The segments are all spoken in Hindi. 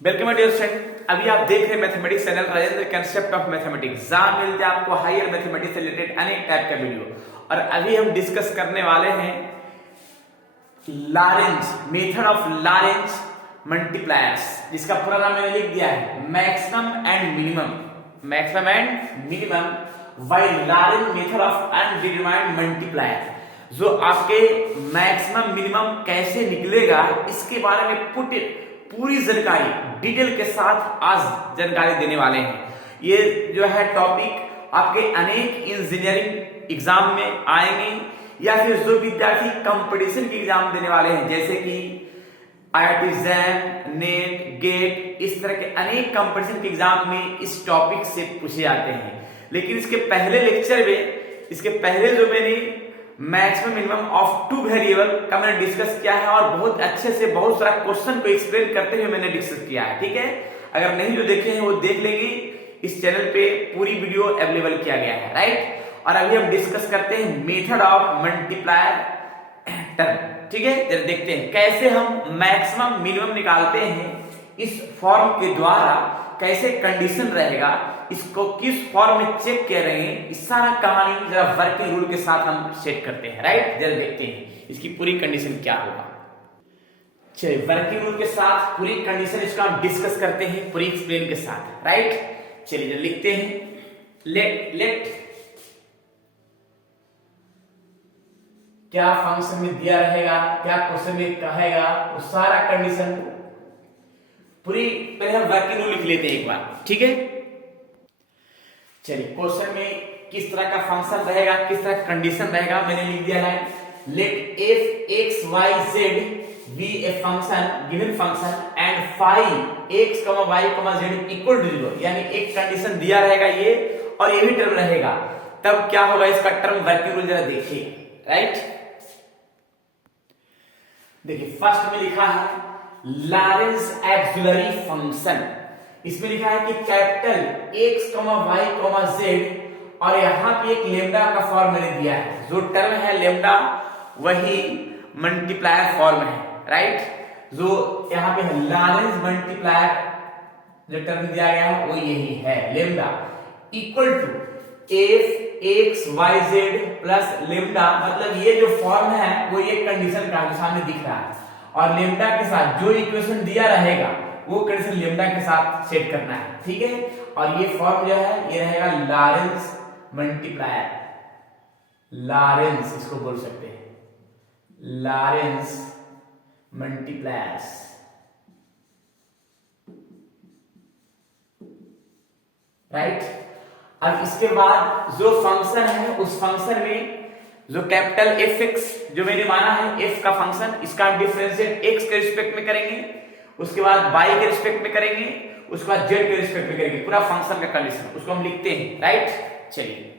Welcome dear student. अभी आप देख रहे हैं mathematics channel Rajendra concept of mathematics, जहां मिलते हैं आपको हायर मैथमेटिक्स से रिलेटेड अनेक टाइप का वीडियो। और अभी हम डिस्कस करने वाले हैं Lagrange method of Lagrange multipliers, जिसका पूरा नाम मैंने लिख दिया है maximum and minimum. Maximum and minimum by Lagrange method of undetermined multiplier. जो आपके मैक्सिमम मिनिमम कैसे निकलेगा इसके बारे में पूरी जानकारी डिटेल के साथ आज जानकारी देने वाले हैं। ये जो है टॉपिक आपके अनेक इंजीनियरिंग एग्जाम में आएंगे, या फिर जो विद्यार्थी कंपटीशन की एग्जाम देने वाले हैं जैसे कि IIT जैम, नेट, गेट, इस तरह के अनेक कंपटीशन के एग्जाम में इस टॉपिक से पूछे जाते हैं। लेकिन इसके पहले लेक्चर में, इसके पहले जो मैंने maximum minimum of two variable का मैंने डिस्कस किया है और बहुत अच्छे से बहुत सारा क्वेश्चन को एक्सप्लेन करते हुए मैंने डिस्कस किया है। ठीक है, अगर नहीं जो देखे हैं वो देख लेंगे, इस चैनल पे पूरी वीडियो अवेलेबल किया गया है, राइट। और अभी हम डिस्कस करते हैं मेथड ऑफ मल्टीप्लायर टर्म। ठीक है, जरा देखते हैं कैसे हम मैक्सिमम मिनिमम निकालते हैं इस फॉर्म के द्वारा, कैसे कंडीशन रहेगा, इसको किस फॉर्म में चेक कर रहे हैं, इस सारा कहानी जरा वर्किंग रूल के साथ हम सेट करते हैं, राइट। जरा देखते हैं इसकी पूरी कंडीशन क्या होगा। चलिए वर्किंग रूल के साथ पूरी कंडीशन इसका हम डिस्कस करते हैं पूरी एक्सप्लेन के साथ, राइट। चलिए जरा लिखते हैं लेट क्या फंक्शन में दिया रहेगा, क्या क्वेश्चन में कहेगा, वो सारा कंडीशन पूरी पहले हम वर्किंग रूल लिख लेते हैं एक बार, ठीक है। चलिए क्वेश्चन में किस तरह का फंक्शन रहेगा, किस तरह का कंडीशन रहेगा, मैंने लिख दिया है late f x y z be a function given function and phi x, y, z equal to 0, यानी एक कंडीशन दिया रहेगा ये और ये भी टर्म रहेगा, तब क्या होगा इसका टर्म वर्किंग रूल जरा देखिए, राइट। देखिए फर्स्ट में लिखा है लॉरेंज ऑक्सिलरी फंक्शन, इसमें लिखा है कि कैपिटल x, y, z और यहां पे एक लेम्डा का फॉर्म मैंने दिया है, जो टर्म है लेम्डा वही मल्टीप्लायर फॉर्म है, राइट। जो यहां पे लॉरेंज मल्टीप्लायर जो टर्म दिया गया है वो यही है lambda equal to f x y z plus lambda, मतलब ये जो फॉर्म है वो ये कंडीशन का जो सामने दिख रहा है, और लेम्डा के साथ जो इक्वेशन दिया रहेगा वो कंडीशन लेम्डा के साथ सेट करना है, ठीक है। और ये फॉर्म जो है ये रहेगा लॉरेंज मल्टीप्लायर, लॉरेंज इसको बोल सकते हैं लॉरेंज मल्टीप्लायर्स, राइट। अब इसके बाद जो फंक्शन है उस फंक्शन में जो कैपिटल fx जो मैंने माना है f का फंक्शन, इसका डिफरेंशिएट x के रिस्पेक्ट में करेंगे, उसके बाद y के रिस्पेक्ट में करेंगे, उसके बाद z के रिस्पेक्ट में करेंगे, पूरा फंक्शन का कंडीशन उसको हम लिखते हैं, राइट। चलिए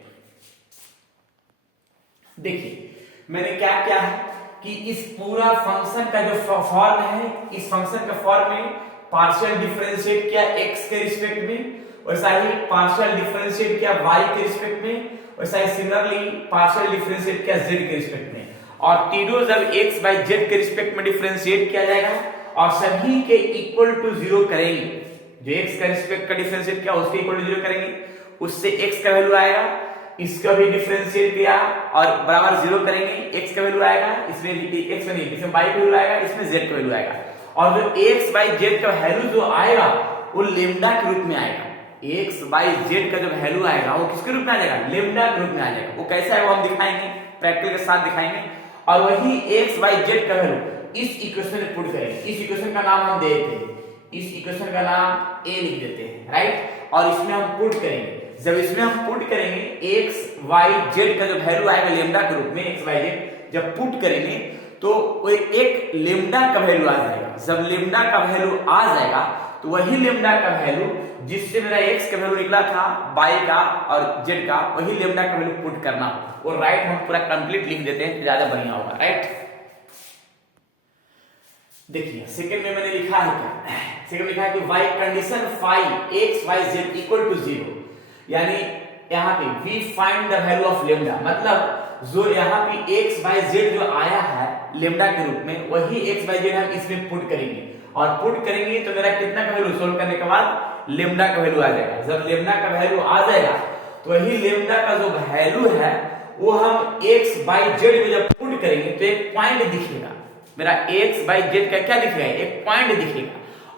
देखिए मैंने क्या किया है कि इस पूरा फंक्शन का जो फॉर्म है, इस फंक्शन का फॉर्म में पार्शियल डिफरेंशिएट किया x के रिस्पेक्ट में, वैसा ही पार्शियल डिफरेंशिएट किया y के रिस्पेक्ट में, वैसा ही सिमिलरली पार्शियल डिफरेंशिएट किया z के रिस्पेक्ट में, और तीनों जब x बाय z के रिस्पेक्ट में डिफरेंशिएट किया जाएगा और सभी के इक्वल टू 0 करेंगे, जो x का रिस्पेक्ट का डिफरेंशिएट किया उसके इक्वल टू 0 करेंगे, उससे x का वैल्यू आएगा, इसका भी डिफरेंशिएट किया और बराबर 0 करेंगे, x का वैल्यू आएगा, इसमें x में नहीं, इसमें y का वैल्यू आएगा, इसमें z का वैल्यू आएगा, और जो x बाय z का वैल्यू जो आएगा वो लेम्डा के रूप में आएगा। x बाय z का जो वैल्यू आएगा वो किसके रूप में आ जाएगा, लेम्डा के रूप में आ जाएगा। वो कैसा है वो हम दिखाएंगे, प्रैक्टिकल के साथ दिखाएंगे। और वही x बाय z का वैल्यू इस इक्वेशन में पुट करेंगे, इस इक्वेशन का नाम हम दे देते हैं, इस इक्वेशन का नाम a लिख देते हैं, राइट। और इसमें हम पुट करेंगे, जब इसमें हम पुट करेंगे x y z का जो वैल्यू आएगा लेम्डा के रूप में x y z, जब पुट करेंगे तो वो एक लेम्डा का वैल्यू आ जाएगा। जब लेम्डा का वैल्यू आ जाएगा तो वही लेम्डा का वैल्यू जिससे मेरा x का वैल्यू निकला था y का और z का, वही लेम्डा का वैल्यू पुट करना होगा। और राइट हम पूरा कंप्लीट लिख देते हैं, ज्यादा बढ़िया होगा, राइट। देखिए सेकंड में मैंने लिखा है क्या, सेकंड लिखा है कि y condition phi x y z equal to 0, यानी यहाँ पे we find the value of lambda, मतलब जो यहाँ पे x by z जो आया है लेम्डा के रूप में, वही x by z हम इसमें पुट करेंगे और पुट करेंगे तो मेरा कितना का वैल्यू सोल्व करने के बाद लेमडा का वैल्यू आ जाएगा। जब लेमडा का वैल्यू आ जाएगा तो वही लेमडा का जो वैल्यू है वो हम x बाई जेड में जब पुट करेंगे तो एक पॉइंट दिखेगा, मेरा x बाई जेड का क्या दिखेगा, एक पॉइंट दिखेगा।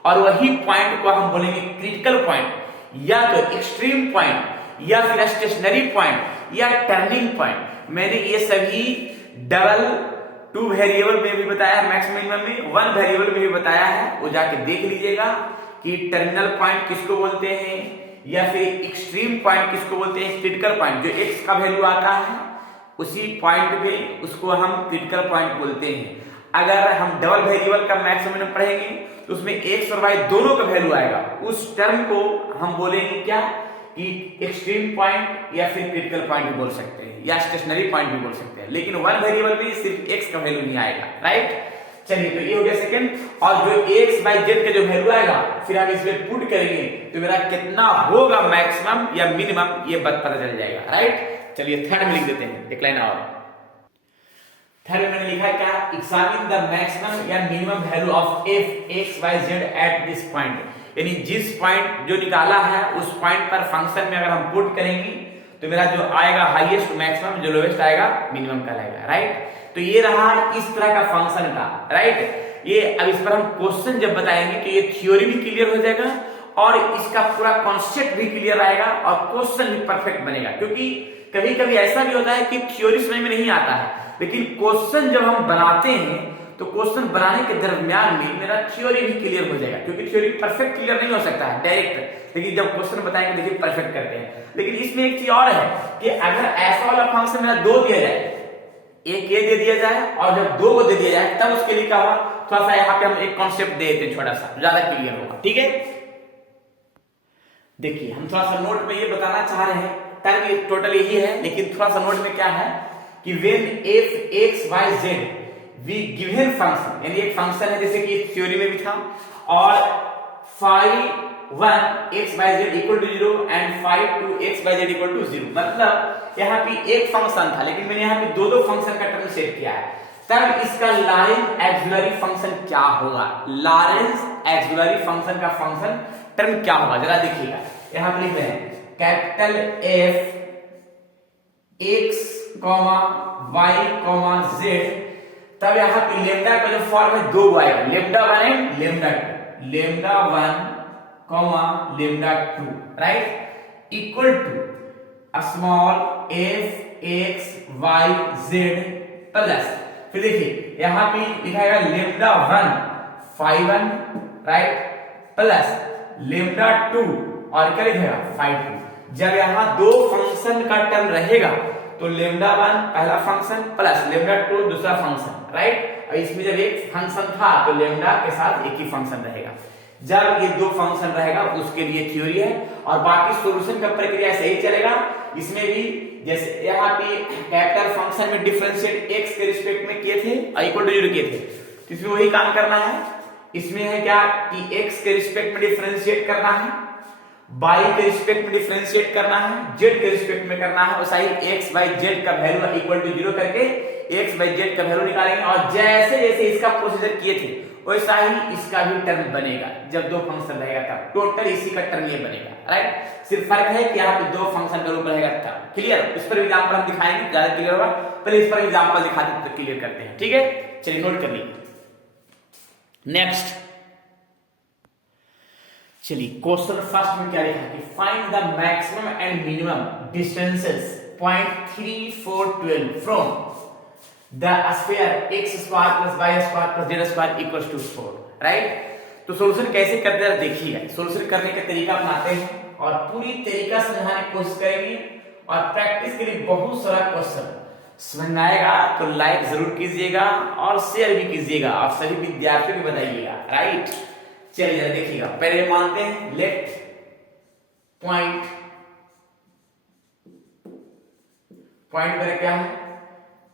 और वही पॉइंट को हम बोलेंगे क्रिटिकल पॉइंट या तो एक्सट्रीम पॉइंट या फिर स्टेशनरी पॉइंट या टर्निंग पॉइंट। मैंने ये सभी डबल 2 वेरिएबल में भी बताया, मैक्स मिनिमम में 1 वेरिएबल में भी बताया है, वो जाके देख लीजिएगा कि टर्मिनल पॉइंट किसको बोलते हैं या फिर एक्सट्रीम पॉइंट किसको बोलते हैं, क्रिटिकल पॉइंट। जो x का वैल्यू आता है उसी पॉइंट पे उसको हम क्रिटिकल पॉइंट बोलते हैं। अगर हम डबल वेरिएबल का मैक्स मिनिमम पढ़ेंगे तो उसमें x और y दोनों का वैल्यू आएगा, उस टर्म को हम बोलेंगे क्या कि एक्सट्रीम पॉइंट या फिर क्रिटिकल पॉइंट भी बोल सकते हैं या स्टेशनरी पॉइंट भी बोल सकते हैं। लेकिन 1 वेरिएबल में सिर्फ x का वैल्यू नहीं आएगा, राइट। चलिए तो ये हो गया सेकंड। और जो x बाई जेड का जो वैल्यू आएगा फिर हम इसमें पुट करेंगे तो मेरा कितना होगा मैक्सिमम या मिनिमम ये पता चल जाएगा, राइट। चलिए थर्ड में लिख देते हैं एक लाइन और। थर्ड में मैंने लिखा है क्या, एग्जामिन द मैक्सिमम या minimum value of f x y z at this point. यानी जिस पॉइंट जो निकाला है उस पॉइंट पर फंक्शन में अगर हम पुट करेंगे तो मेरा जो आएगा हाईएस्ट मैक्सिमम, जो लोएस्ट आएगा मिनिमम का आएगा, राइट। तो ये रहा इस तरह का फंक्शन का, राइट। ये अब इस पर हम क्वेश्चन जब बताएंगे तो ये थ्योरी भी क्लियर हो जाएगा और इसका पूरा कॉन्सेप्ट भी क्लियर आएगा और क्वेश्चन भी परफेक्ट बनेगा। क्योंकि कभी कभी ऐसा भी होता है कि थ्योरी समझ में नहीं आता है, लेकिन क्वेश्चन जब हम बनाते हैं तो क्वेश्चन बनाने के दरमियान में मेरा थ्योरी भी क्लियर हो जाएगा। क्योंकि थ्योरी परफेक्ट क्लियर नहीं हो सकता है डायरेक्ट, लेकिन जब क्वेश्चन बताएंगे देखिए परफेक्ट करते हैं। लेकिन इसमें एक चीज और है कि अगर ऐसा वाला फंक्शन मेरा 2 दिया जाए, एक ये दे दिया जाए और जब 2 को दे दिया जाए तब उसके लिए क्या होगा, थोड़ा सा यहाँ पे हम एक कॉन्सेप्ट दे देते हैं छोटा सा, ज्यादा क्लियर होगा, ठीक है। देखिए हम थोड़ा सा नोट में ये बताना चाह रहे हैं, टर्म टोटल यही है लेकिन थोड़ा सा नोट में क्या है कि when f x y z we given function, यानी एक फंक्शन है जैसे कि थ्योरी में भी था, और phi 1 x by z equal to 0 and phi 2 x by z equal to 0। मतलब यहाँ पे एक फंक्शन था लेकिन मैंने यहाँ पे दो फंक्शन का टर्म सेट किया है, तब इसका लॉरेंट एक्सिलरी फंक्शन क्या होगा, लॉरेंट एक्सिलरी फंक्शन का फंक्शन टर्म क्या होगा जरा देखिएगा। यहाँ पे लिख रहे हैं capital F x y z, तब यहाँ पे लेमडा का जो फॉर्म है 2 आएगा, lambda 1 and lambda 2, lambda 1 lambda 2, right, equal to small f x y z plus, फिर देखिए यहाँ पे लिखाएगा lambda 1 phi 1, right, plus lambda 2 और क्या लिखेगा phi 2। जब यहाँ 2 फंक्शन का टर्म रहेगा तो लेमडा 1 पहला फंक्शन प्लस लेमडा 2 दूसरा फंक्शन, राइट। और इसमें जब एक फंक्शन था तो लेमडा के साथ एक ही फंक्शन रहेगा। जब ये 2 फंक्शन रहेगा उसके लिए थ्योरी है और बाकी सॉल्यूशन का प्रक्रिया सही चलेगा। इसमें भी जैसे यहाँ पे कैपिटल फंक्शन में डिफरेंशिएट x के रिस्पेक्ट में किए थे और इक्वल टू 0 किए थे, तो इसमें वही काम करना है। इसमें है क्या कि x के रिस्पेक्ट में डिफरेंशिएट करना है, y के रिस्पेक्ट में डिफरेंशिएट करना है, z के रिस्पेक्ट में करना है। वैसा ही x बाई z का वैल्यू इक्वल टू 0 करके x बाई z का वैल्यू निकालेंगे और जैसे जैसे इसका प्रोसीजर किए थे वैसा ही इसका भी टर्म बनेगा। जब 2 फंक्शन रहेगा तब टोटल इसी का टर्म ये बनेगा, राइट। सिर्फ फर्क है कि यहाँ पे 2 फंक्शन का रूप रहेगा तब, क्लियर। इस पर एग्जांपल हम दिखाएंगे, ज्यादा क्लियर होगा। पहले इस पर एग्जांपल दिखाते हैं तो क्लियर करते हैं, ठीक है। चलिए नोट कर लीजिए। नेक्स्ट चलिए क्वेश्चन फर्स्ट में क्या लिखा है कि find the maximum and minimum distances point 3 4 12 from the sphere x square plus y square plus z square equals to 4, right. तो सॉल्यूशन कैसे करते हैं देखिएगा। सॉल्यूशन करने का तरीका अपनाते हैं और पूरी तरीका समझाने की कोशिश करेंगे और प्रैक्टिस के लिए बहुत सारा क्वेश्चन समझ में आएगा तो लाइक जरूर कीजिएगा और शेयर भी कीजिएगा और सभी विद्यार्थियों को बताइएगा, राइट। चलिए जरा देखिएगा। पहले मानते हैं लेट पॉइंट मेरा क्या है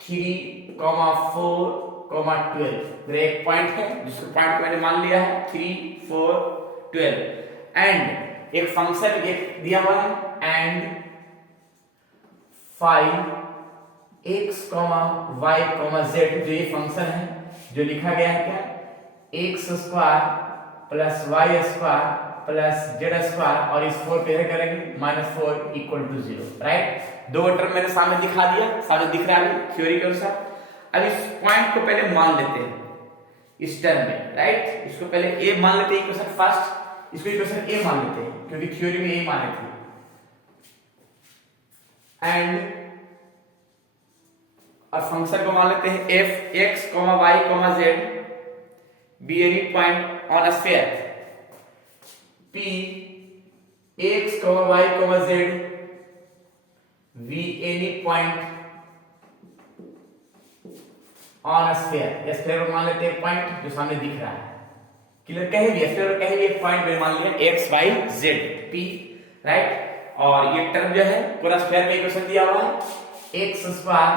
3, 4, 12। मेरा एक पॉइंट है जिसको पॉइंट मैंने मान लिया है 3, 4, 12 एंड एक फंक्शन एक दिया हुआ है एंड 5 x, y, z जो ये फंक्शन है जो लिखा गया है क्या x square plus Y square plus Z square और इस 4 पे इधर करेंगे -4 इक्वल टू 0, राइट। दो टर्म मैंने सामने दिखा दिया, सामने दिख रहा है थ्योरी के अनुसार। अब इस पॉइंट को पहले मान लेते हैं इस टर्म में, राइट। इसको पहले ए मान लेते हैं इक्वेशन फर्स्ट, इसको इक्वेशन ए मान लेते हैं क्योंकि थ्योरी में ए माने थे। एंड और फंक्शन को मान लेते हैं f x, y, z be any point on a sphere p x, y, z be any point on a sphere। या स्फीयर मान लेते हैं पॉइंट जो सामने दिख रहा है, क्लियर। कहीं भी स्फीयर कहीं भी एक पॉइंट पे मान लिया x, y, z p, right. और ये टर्म जो है पूरा स्फीयर का इक्वेशन दिया हुआ है x square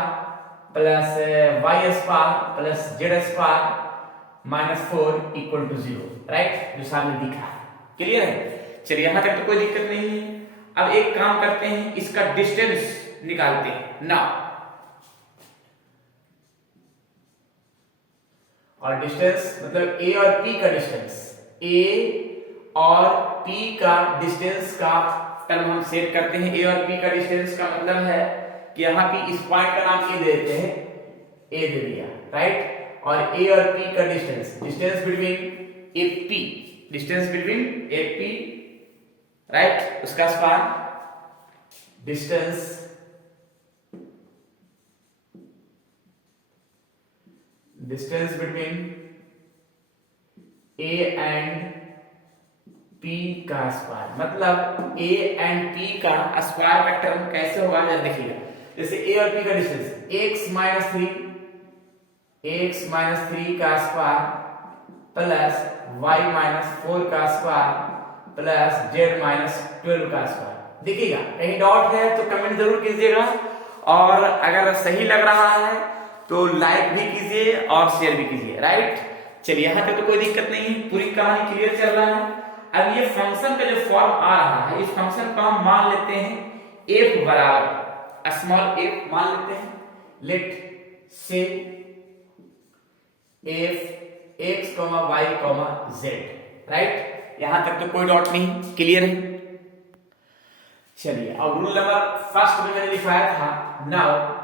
plus y square plus z square -4 equal to 0, right, जो सामने दिखा है, क्लियर है। चलिए यहां तक तो कोई दिक्कत नहीं है। अब एक काम करते हैं, इसका डिस्टेंस निकालते हैं ना। और डिस्टेंस मतलब a और p का डिस्टेंस, a और p का डिस्टेंस का टर्म हम सेट करते हैं। a और p का डिस्टेंस का मतलब है कि यहाँ पे इस पॉइंट का नाम a दे देते हैं, a दे दिया, राइट। और a और p का distance, distance between AP, distance between AP, right, उसका square, distance between A and P का स्क्वायर। मतलब A एंड P का स्क्वायर का टर्म कैसे होगा जरा देखिएगा। जैसे A और P का डिस्टेंस x माइनस 3 का स्क्वायर प्लस y माइनस 4 का स्क्वायर प्लस z माइनस 12 का स्क्वायर। देखिएगा कहीं डॉट है तो कमेंट जरूर कीजिएगा, और अगर सही लग रहा है तो लाइक भी कीजिए और शेयर भी कीजिए, राइट। चलिए यहां तक तो कोई दिक्कत नहीं है, पूरी कहानी क्लियर चल रहा है। अब ये फंक्शन का जो फॉर्म आ रहा है, इस फंक्शन को हम मान लेते हैं f बराबर स्मॉल f मान लेते हैं। लेट से f x, y, z, right. यहां तक तो कोई डॉट नहीं, क्लियर है। चलिए अब रूल नंबर फर्स्ट में मैंने लिखाया था, now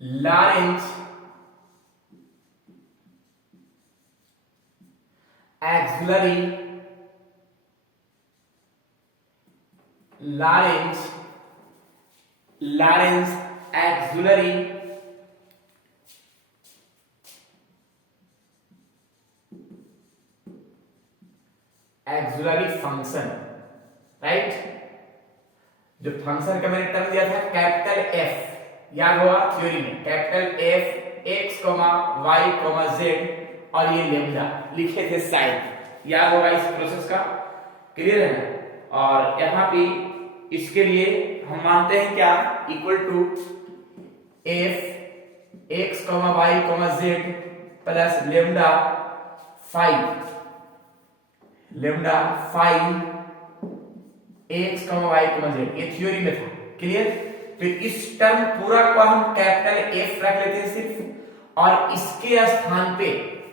Lorentz auxiliary function, right. जो फंक्शन का मैंने टर्म दिया था कैपिटल F, याद होगा थ्योरी में, capital F x, y, z और ये लेम्डा लिखे थे साइन, याद होगा इस प्रोसेस का, क्लियर है ना। और यहाँ पे इसके लिए हम मानते हैं क्या, equal to f x, y, z plus lambda 5 x, y, z, ये थ्योरी में था, क्लियर। तो इस टर्म पूरा को हम कैपिटल F रख लेते हैं सिर्फ, और इसके स्थान पे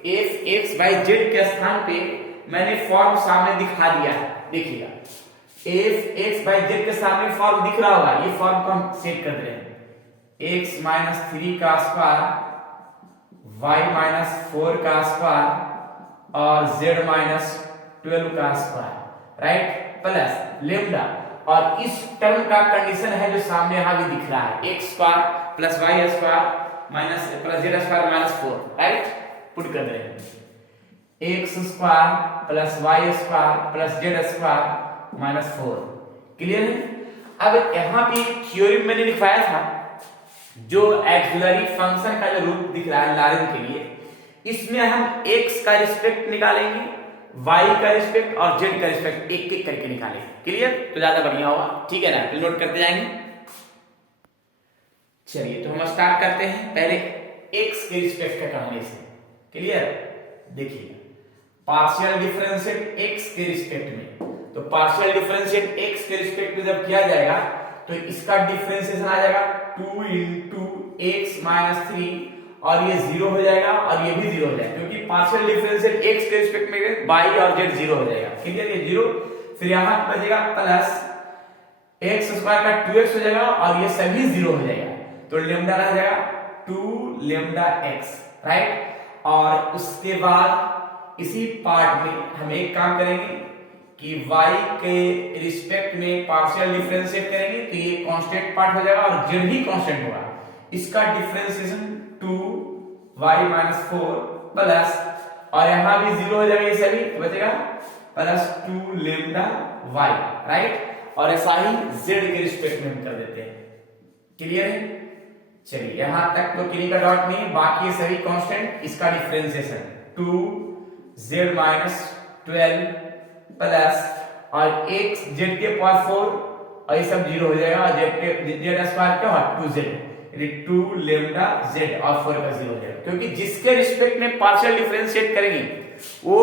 f x, y, z के स्थान पे मैंने फॉर्म सामने दिखा दिया है, देखिएगा f x, y, z के सामने फॉर्म दिख रहा होगा, ये फॉर्म को हम सेट कर रहे हैं x माइनस 3 का स्क्वायर, y माइनस 4 का स्क्वायर और z माइनस 12 का स्क्वायर, राइट, प्लस लेम्डा। और इस टर्म का कंडीशन है जो सामने यहां भी दिख रहा है, x square plus y square minus plus z square minus 4, right, put कर रहे हैं x square plus y square plus z square minus 4, clear है। अब यहां पे थ्योरी में मैंने लिखवाया था जो ऑक्सिलरी फंक्शन का जो रूप दिख रहा है लॉरेंट के लिए, इसमें हम x का रिस्पेक्ट निकालेंगे, y का रिस्पेक्ट और z का रिस्पेक्ट एक एक करके निकालेंगे, क्लियर, तो ज्यादा बढ़िया होगा, ठीक है ना, तो नोट करते जाएंगे। चलिए तो हम स्टार्ट करते हैं पहले x के रिस्पेक्ट का कहानी से, क्लियर। देखिए पार्शियल डिफरेंशिएट x के रिस्पेक्ट में, तो पार्शियल डिफरेंशिएट x के रिस्पेक्ट में जब किया जाएगा तो इसका डिफरेंशिएशन आ जाएगा 2 into x minus 3 और ये 0 हो जाएगा और ये भी 0 हो जाएगा, क्योंकि पार्शियल डिफरेंशियल x के रिस्पेक्ट में y और z 0 हो जाएगा। क्लियर, ये 0, फिर यहां बचेगा प्लस x स्क्वायर का 2x हो जाएगा और ये सभी 0 हो जाएगा, तो लेमडा रह जाएगा 2 लेमडा x, राइट। और उसके बाद इसी पार्ट में हम एक काम करेंगे कि y के रिस्पेक्ट में पार्शियल डिफरेंशिएट करेंगे, तो ये कांस्टेंट पार्ट हो जाएगा और z भी कांस्टेंट होगा, इसका डिफरेंशिएशन 2y - 4 प्लस, और यहां भी 0 हो जाएगा, ये सभी तो बचेगा प्लस 2 लेमडा y, राइट। और ऐसा ही z के रिस्पेक्ट में हम कर देते हैं। क्लियर है? चलिए यहां तक तो किन्हीं का डॉट नहीं, बाकी सभी कांस्टेंट, इसका डिफरेंशिएशन 2z - 12 प्लस और x z के पावर 4 और ये सब 0 हो जाएगा, और z के z स्क्वायर क्या होगा 2z, यानी 2 लेमडा z और 4 का 0 हो जाएगा, क्योंकि जिसके रिस्पेक्ट में पार्शियल डिफरेंशिएट करेंगे वो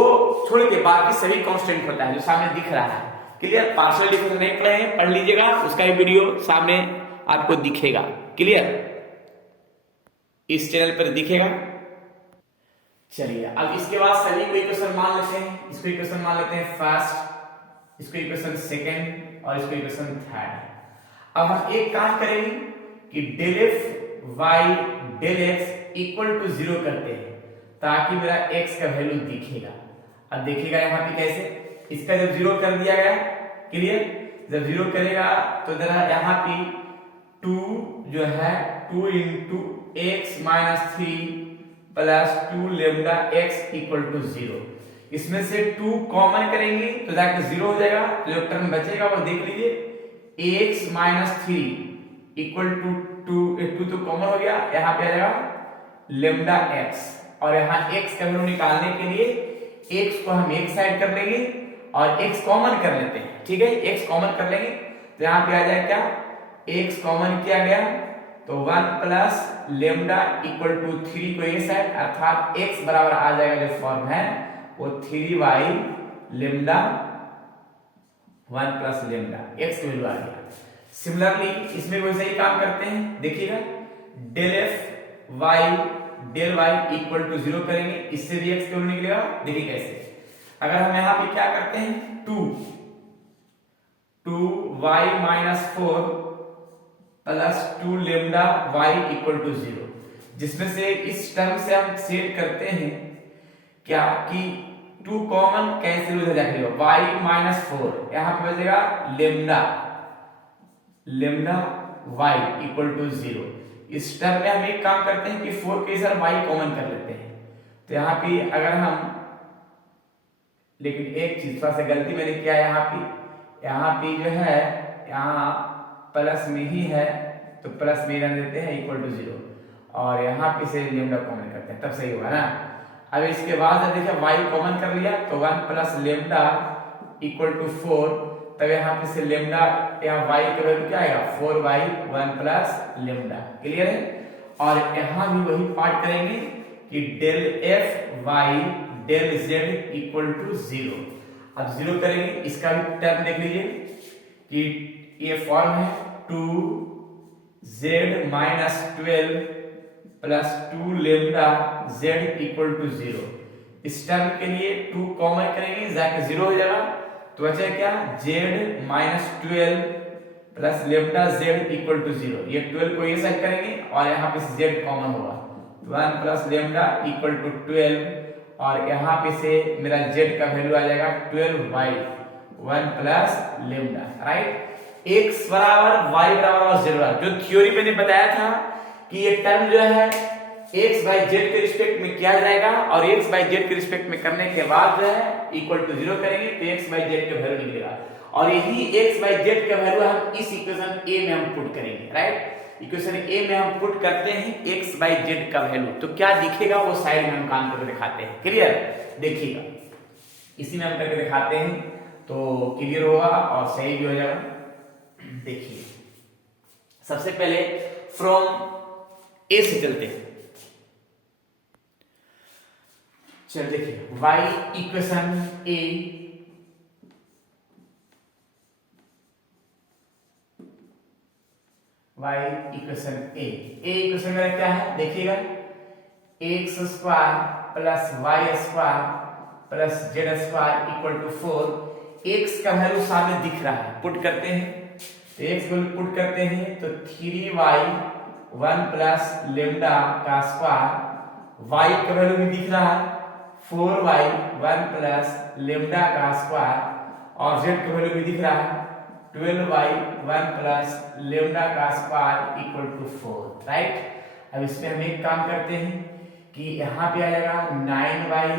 छोड़ के बाकी सभी कांस्टेंट होता है जो सामने दिख रहा है। क्लियर, पार्शियल डिफरेंस नहीं पढ़े हैं, पढ़ लीजिएगा, उसका एक वीडियो सामने आपको दिखेगा। क्लियर, इस चैनल पर दिखेगा। चलिए अब इसके बाद सभी को इक्वेशन मान लेते हैं, इसको इक्वेशन मान लेते हैं फर्स्ट, इसको इक्वेशन सेकंड और इसको इक्वेशन थर्ड। अब हम एक काम करेंगे कि del F Y del X equal to 0 करते हैं, ताकि मेरा x का वैल्यू दिखेगा। अब देखिएगा यहाँ पे कैसे, इसका जब 0 कर दिया गया, क्लियर, जब 0 करेगा तो जरा यहाँ पे 2 जो है 2 into X minus 3 plus 2 lambda x equal to 0, इसमें से 2 कॉमन करेंगे तो जाके 0 हो जाएगा, तो जो टर्म बचेगा वो देख लीजिए, x माइनस 3 इक्वल टू 2 तो कॉमन हो गया, यहाँ पे आ जाएगा लेमडा x, और यहाँ x का वैल्यू निकालने के लिए x को हम एक साइड कर लेंगे और x कॉमन कर लेते हैं, ठीक है, x कॉमन कर लेंगे तो यहाँ पे आ जाए क्या, x कॉमन किया गया तो 1 प्लस लेमडा इक्वल टू 3 को ये साइड, अर्थात x बराबर आ जाएगा, जो फॉर्म है वो 3y lambda 1 plus lambda, x की वैल्यू आ गया। सिमिलरली इसमें वैसे ही काम करते हैं, देखिएगा del F Y del Y equal to 0 करेंगे, इससे भी x की वैल्यू निकलेगा। देखिए कैसे, अगर हम यहां पे क्या करते हैं 2y minus 4 plus 2 lambda y equal to 0, जिसमें से इस टर्म से हम सेट करते हैं क्या कि 2 कॉमन कैंसिल हो जाएगा, y माइनस 4 यहां पे बचेगा लेमडा y इक्वल टू 0। इस टर्म में हम एक काम करते हैं कि 4 के साथ y कॉमन कर लेते हैं, तो यहाँ पे अगर हम, लेकिन एक चीज थोड़ा सा गलती मैंने किया, यहाँ पे जो है यहाँ प्लस में ही है तो प्लस में रहने देते हैं इक्वल टू 0, और यहाँ पे से लेमडा कॉमन करते हैं, तब सही होगा ना। अब इसके बाद देखिए y कॉमन कर लिया तो 1 प्लस लेमडा इक्वल टू 4, तब यहाँ पे से लेमडा, यहाँ y का वैल्यू क्या आएगा 4y 1 प्लस लेमडा। क्लियर है, और यहाँ भी वही पार्ट करेंगे कि del F Y del Z equal to 0। अब 0 करेंगे, इसका भी टर्म देख लीजिए कि ये फॉर्म है 2z minus 12 plus 2 lambda z equal to 0। इस टर्म के लिए 2 कॉमन करेंगे, जाके 0 हो जाएगा, तो बचा क्या z minus 12 plus lambda z equal to 0। ये 12 को ये साइड करेंगे और यहाँ पे z कॉमन होगा, 1 प्लस लेमडा इक्वल टू 12, और यहाँ पे से मेरा z का वैल्यू आ जाएगा 12y 1 plus lambda, right. x बराबर y बराबर और z बराबर, जो थ्योरी मैंने बताया था कि ये टर्म जो है x बाई z के रिस्पेक्ट में किया जाएगा, और x बाई z के रिस्पेक्ट में करने के बाद जो है इक्वल टू 0 करेंगे तो x बाई z का वैल्यू निकलेगा, और यही x बाई z का वैल्यू हम इस इक्वेशन a में हम पुट करेंगे, राइट। इक्वेशन a में हम पुट करते हैं x बाई z का वैल्यू, तो क्या दिखेगा वो साइड में हम काम करके दिखाते हैं। क्लियर, देखिएगा इसी में हम करके दिखाते हैं तो क्लियर होगा और सही भी हो जाएगा। देखिए सबसे पहले फ्रॉम a से चलते हैं, चल देखिए y equation a y equation a equation मेरा क्या है, देखिएगा X square plus Y square plus Z square equal to 4। X का वैल्यू सामने दिख रहा है, पुट करते हैं तो एक्स वैल्यू पुट करते हैं तो 3y 1 प्लस लेमडा का स्क्वायर, वाई का वैल्यू भी दिख रहा है 4y 1 प्लस लेमडा का स्क्वायर, और z का वैल्यू भी दिख रहा है 12y 1 प्लस लेमडा का स्क्वायर इक्वल टू 4, राइट। अब इसमें हम एक काम करते हैं कि यहाँ पे आ जाएगा 9y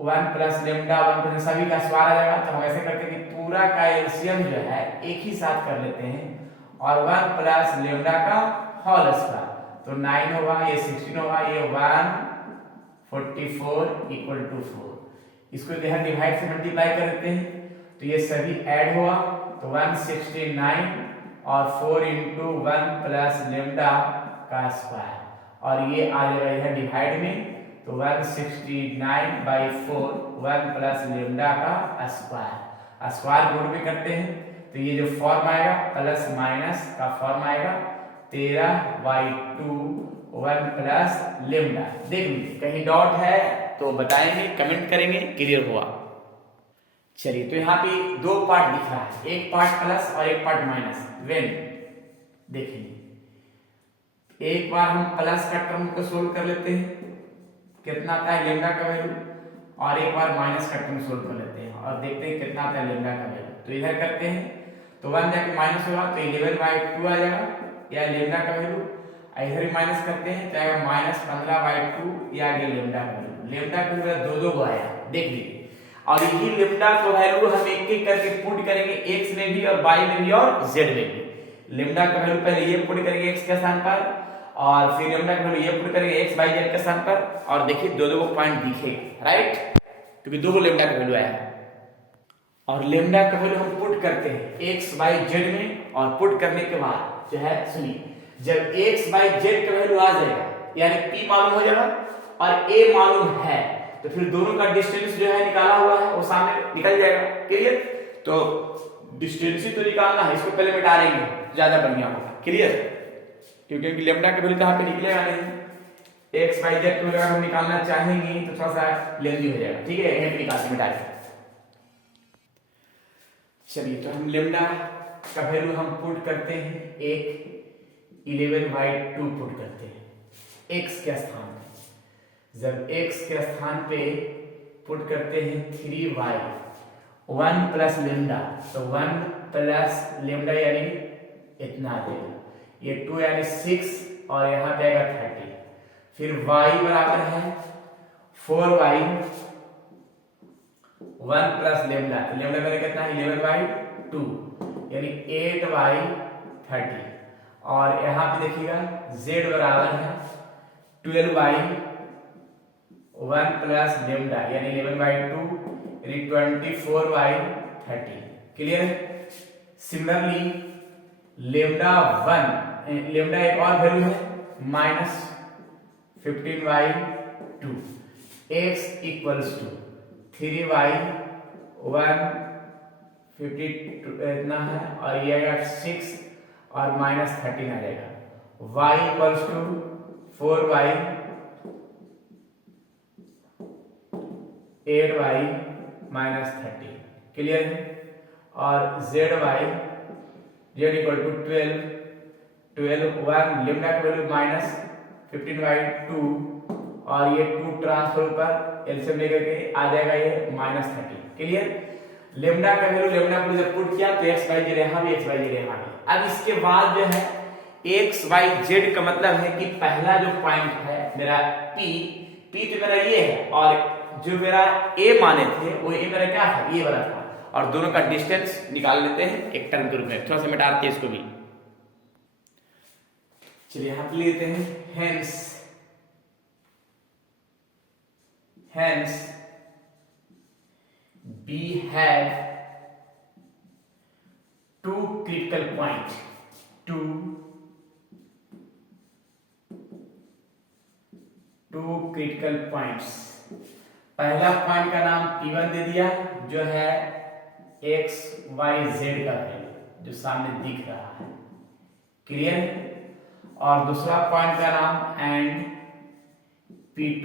1 प्लस लेमडा 1 प्लस सभी का स्क्वायर आ जाएगा। तो हम ऐसे करते हैं कि पूरा का एलसीएम जो है एक ही साथ कर लेते हैं और 1 प्लस लेमडा का होल स्क्वायर, तो 9 होगा, ये 16 होगा, ये 144 इक्वल टू 4। इसको इधर डिवाइड से मल्टीप्लाई कर देते हैं तो ये सभी ऐड हुआ तो 169 और 4 इंटू 1 प्लस लेमडा का स्क्वायर, और ये आ जाएगा इधर डिवाइड में तो 169/4 1 प्लस लेमडा का स्क्वायर, स्क्वायर रूट में करते हैं तो ये जो फॉर्म आएगा प्लस माइनस का फॉर्म आएगा 13/2 1 प्लस लेमडा। देख लीजिए कहीं डॉट है तो बताएंगे, कमेंट करेंगे, क्लियर हुआ। चलिए तो यहाँ पे दो पार्ट दिख रहा है, एक पार्ट प्लस और एक पार्ट माइनस। वेन देखिए एक बार हम प्लस का टर्म को सोल्व कर लेते हैं, कितना आता है लेमडा का वैल्यू, और एक बार माइनस का टर्म सोल्व कर लेते हैं और देखते हैं कितना आता है लेमडा का वैल्यू। तो इधर करते हैं तो 1 जाके माइनस होगा तो 11/2 आ जाएगा या लेमडा का वैल्यू, इधर भी माइनस करते हैं तो आएगा -15/2 या आगे लेमडा का वैल्यू। लेमडा का वैल्यू दो आया, देख लीजिए। और यही लेमडा को वैल्यू हम एक एक करके पुट करेंगे x में भी और y में भी और z में भी। लेमडा का वैल्यू पहले ये पुट करेंगे x के स्थान पर और फिर लेमडा का वैल्यू ये पुट करेंगे x y z के स्थान पर, और देखिए दो दो पॉइंट दिखेगा, राइट, क्योंकि दो लेमडा का वैल्यू आया है। और लेमडा का वैल्यू हम पुट करते हैं x y z में, और पुट करने के बाद जो है सुनिए जब x y z का वैल्यू आ जाएगा यानी p मालूम हो जाएगा और a मालूम है तो फिर दोनों का डिस्टेंस जो है निकाला हुआ है वो सामने निकल जाएगा, क्लियर। तो डिस्टेंस ही तो निकालना है, इसको पहले मिटा देंगे ज्यादा बढ़िया होगा, क्लियर, क्योंकि लेमडा का वैल्यू कहां पे निकलेगा नहीं। x y z को अगर हम निकालना चाहेंगे तो थोड़ा सा लेंदी हो जाएगा, ठीक है, यहीं पे निकाल के मिटा देंगे। चलिए तो हम लेमडा का वैल्यू हम पुट करते हैं एक 11/2 पुट करते हैं x के स्थान पे। जब x के स्थान पे पुट करते हैं 3y 1 प्लस लेमडा, तो 1 प्लस लेमडा यानी इतना आ जाएगा, ये 2 यानी 6 और यहाँ पे आएगा 30। फिर y बराबर है 4y 1 प्लस लेमडा, तो लेमडा मेरा कितना है 11/2 यानी 8y 30, और यहाँ पे देखिएगा z बराबर है 12y 1 प्लस लेमडा यानी 11/2 यानी 24y 30, क्लियर है। सिमिलरली लेमडा 1 लेमडा एक और वैल्यू है -15/2 x इक्वल्स टू 3y 1 52 इतना है और ये आएगा 6 और -13 आ जाएगा, y equals to 4y 8y -30, clear है। और z इक्वल टू 12 1 लेमडा का वैल्यू -15/2 और ये 2 ट्रांसफर पर एलसीएम लेकर के आ जाएगा ये -30, क्लियर। लेमडा का वैल्यू लेमडा को जब पुट किया तो x y z यहाँ भी x y z यहाँ भी। अब इसके बाद जो है x y z का मतलब है कि पहला जो पॉइंट है मेरा p तो मेरा ये है और जो मेरा a माने थे वो a मेरा क्या था, ये वाला था, और दोनों का डिस्टेंस निकाल लेते हैं एक टर्म के रूप में। थोड़ा सा मिटाते हैं इसको भी, चलिए यहां पे लेते हैं hence we have two critical points, two critical points। पहला पॉइंट का नाम P1 दे दिया जो है x y z का वैल्यू जो सामने दिख रहा है, क्लियर। और दूसरा पॉइंट का नाम एंड P2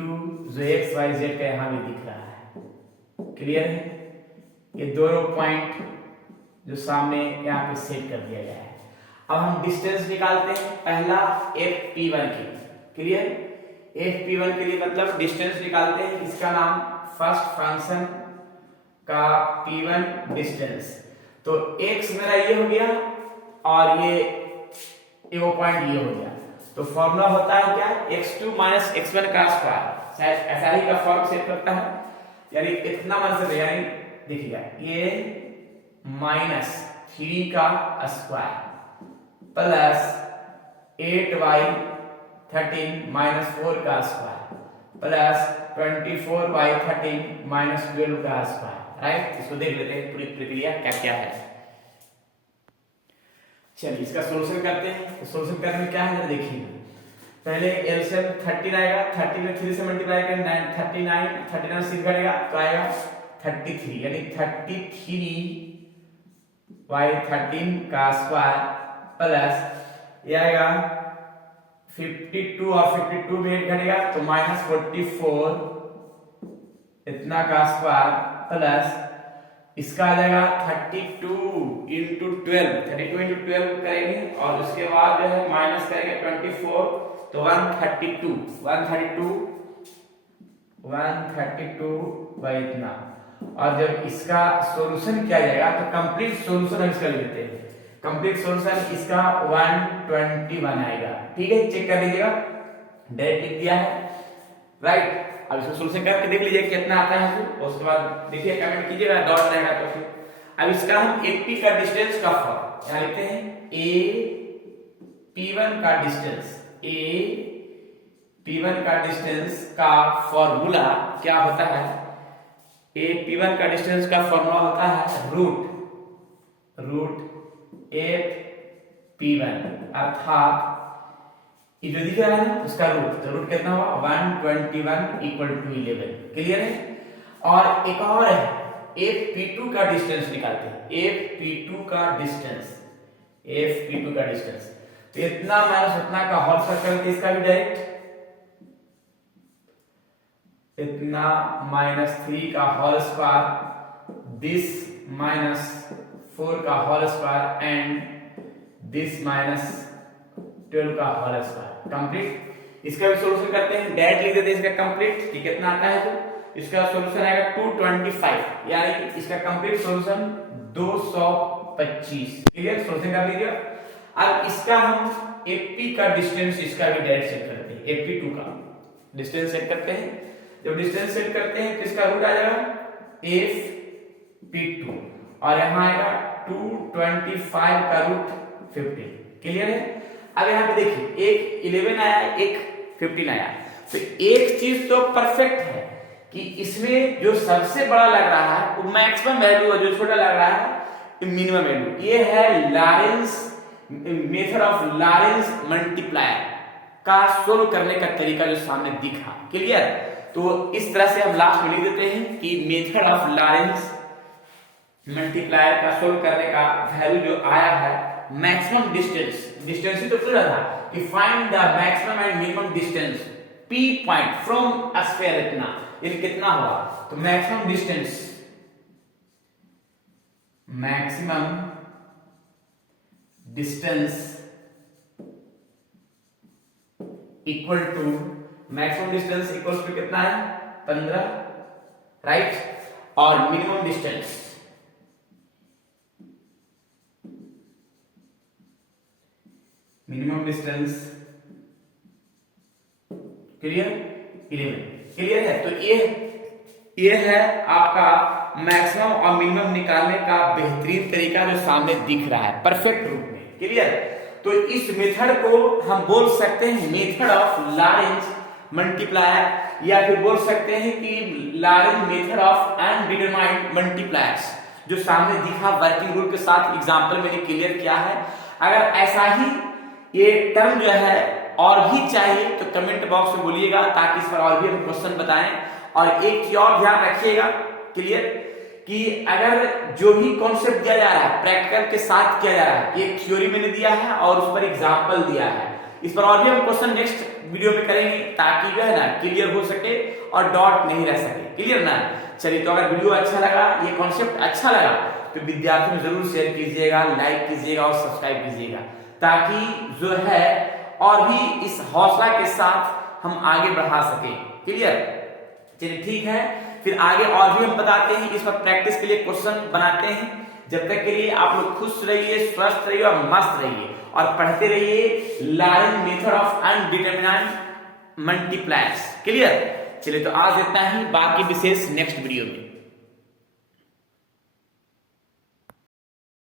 जो एक्स वाई जेड का यहां भी दिख रहा है। क्लियर है? ये दोनों पॉइंट जो सामने यहाँ पे सेट कर दिया गया है। अब हम डिस्टेंस निकालते हैं, पहला FP1 के लिए। क्लियर? FP1 के लिए मतलब डिस्टेंस निकालते हैं, इसका नाम फर्स्ट फंक्शन का P1 डिस्टेंस। तो x मेरा ये हो गया और ये वो पॉइंट ये हो गया। तो फॉर्मूला होता है क्या, x2 माइनस x1 का स्क्वायर। शायद ऐसा ही का फॉर्म सेट करता है, यानी इतना मान से यानी देखिएगा ये -3 का स्क्वायर प्लस 8y13 -4 का स्क्वायर प्लस 24y13 -12 का स्क्वायर। राइट, इसको देख लेते हैं पूरी प्रक्रिया क्या क्या है। चलिए इसका सॉल्यूशन करते हैं। तो सॉल्यूशन करने में क्या है देखिए, पहले एलसीएम 13 आएगा, 30 में 3 से मल्टीप्लाई करें 39 से घटेगा तो आएगा 33, यानी 33y13 का स्क्वायर प्लस ये आएगा 52 और 52 में 8 घटेगा तो -44 इतना का स्क्वायर प्लस इसका आ जाएगा 32 into 12 करेंगे और उसके बाद जो है माइनस करेंगे 24 तो 132 बाई इतना। और जब इसका सॉल्यूशन किया जाएगा तो कंप्लीट सॉल्यूशन हम इसका लेते हैं। कंप्लीट सॉल्यूशन इसका 121 आएगा। ठीक है, चेक कर लीजिएगा, डायरेक्ट लिख दिया है। राइट, अब इसको सॉल्यूशन करके देख लीजिए कितना आता है, तो उसके बाद देखिए कमेंट कीजिएगा, डॉट रहेगा तो फिर। अब इसका हम AP का डिस्टेंस का फॉर्म यहां लिखते हैं, AP1 का डिस्टेंस, AP1 का डिस्टेंस का फॉर्मूला क्या होता है, AP1 का डिस्टेंस का फॉर्मूला होता है रूट FP1 अर्थात ये जो दिख रहा है उसका रूट, तो रूट कितना हुआ 121 इक्वल टू 11। क्लियर है? और एक और है FP2 का डिस्टेंस निकालते हैं, FP2 का डिस्टेंस तो इतना माइनस उतना का होल स्क्वायर करके इसका भी डायरेक्ट इतना -3 का होल स्क्वायर, दिस -4 का होल स्क्वायर एंड दिस -12 का होल स्क्वायर। कंप्लीट इसका भी सॉल्यूशन करते हैं, डायरेक्ट लिख देते हैं इसका कंप्लीट कि कितना आता है। तो इसका सॉल्यूशन आएगा 225, यानी कि इसका कंप्लीट सॉल्यूशन 225। क्लियर, सॉल्यूशन कर लीजिए। अब इसका हम AP का डिस्टेंस इसका भी डायरेक्ट सेट करते हैं, AP2 का डिस्टेंस सेट करते हैं। जब डिस्टेंस सेट करते हैं तो इसका रूट आ जाएगा FP2 और यहां आएगा 225 का रूट 15। क्लियर है? अब यहां पे देखिए एक 11 आया, एक 15 आया, तो एक चीज तो परफेक्ट है कि इसमें जो सबसे बड़ा लग रहा है वो मैक्सिमम वैल्यू है, जो छोटा लग रहा है मिनिमम वैल्यू। ये है Lawrence method of Lawrence multiplier का सोल्व करने का तरीका जो सामने दिखा। क्लियर? तो इस तरह से हम लास्ट में लिख देते हैं कि मेथड ऑफ लॉरेंस मल्टीप्लायर का सोल्व करने का वैल्यू जो आया है मैक्सिमम डिस्टेंस ही तो पूरा था कि find the maximum and minimum distance P point from a sphere, इतना ये कितना हुआ, तो मैक्सिमम डिस्टेंस इक्वल टू कितना है 15, राइट, और मिनिमम डिस्टेंस क्लियर 11। क्लियर है? तो ये है आपका मैक्सिमम और मिनिमम निकालने का बेहतरीन तरीका जो सामने दिख रहा है परफेक्ट रूप में। क्लियर? तो इस मेथड को हम बोल सकते हैं मेथड ऑफ लॉरेंस मल्टीप्लायर, या फिर बोल सकते हैं कि Lawrence method of undetermined multipliers, जो सामने दिखा वर्किंग रूल के साथ एग्जांपल मैंने क्लियर किया है। अगर ऐसा ही ये टर्म जो है और भी चाहिए तो कमेंट बॉक्स में बोलिएगा, ताकि इस पर और भी हम क्वेश्चन बताएं। और एक चीज और ध्यान रखिएगा, क्लियर, कि अगर जो भी कॉन्सेप्ट दिया जा रहा है प्रैक्टिकल के साथ किया जा रहा है, ये थ्योरी मैंने दिया है और उस पर एग्जांपल दिया है, इस पर और भी हम क्वेश्चन नेक्स्ट वीडियो में करेंगे ताकि जो है ना क्लियर हो सके और डॉट नहीं रह सके। क्लियर ना? चलिए, तो अगर वीडियो अच्छा लगा, ये कॉन्सेप्ट अच्छा लगा तो विद्यार्थियों में जरूर शेयर कीजिएगा, लाइक कीजिएगा और सब्सक्राइब कीजिएगा, ताकि जो है और भी इस हौसला के साथ हम आगे बढ़ा सके। क्लियर? चलिए ठीक है, फिर आगे और भी हम बताते हैं, इस पर प्रैक्टिस के लिए क्वेश्चन बनाते हैं। जब तक के लिए आप लोग खुश रहिए, स्वस्थ रहिए और मस्त रहिए और पढ़ते रहिए लॉरेंट method of undetermined multipliers. Clear? चलिए, तो आज इतना ही, बाकी विशेष नेक्स्ट वीडियो में।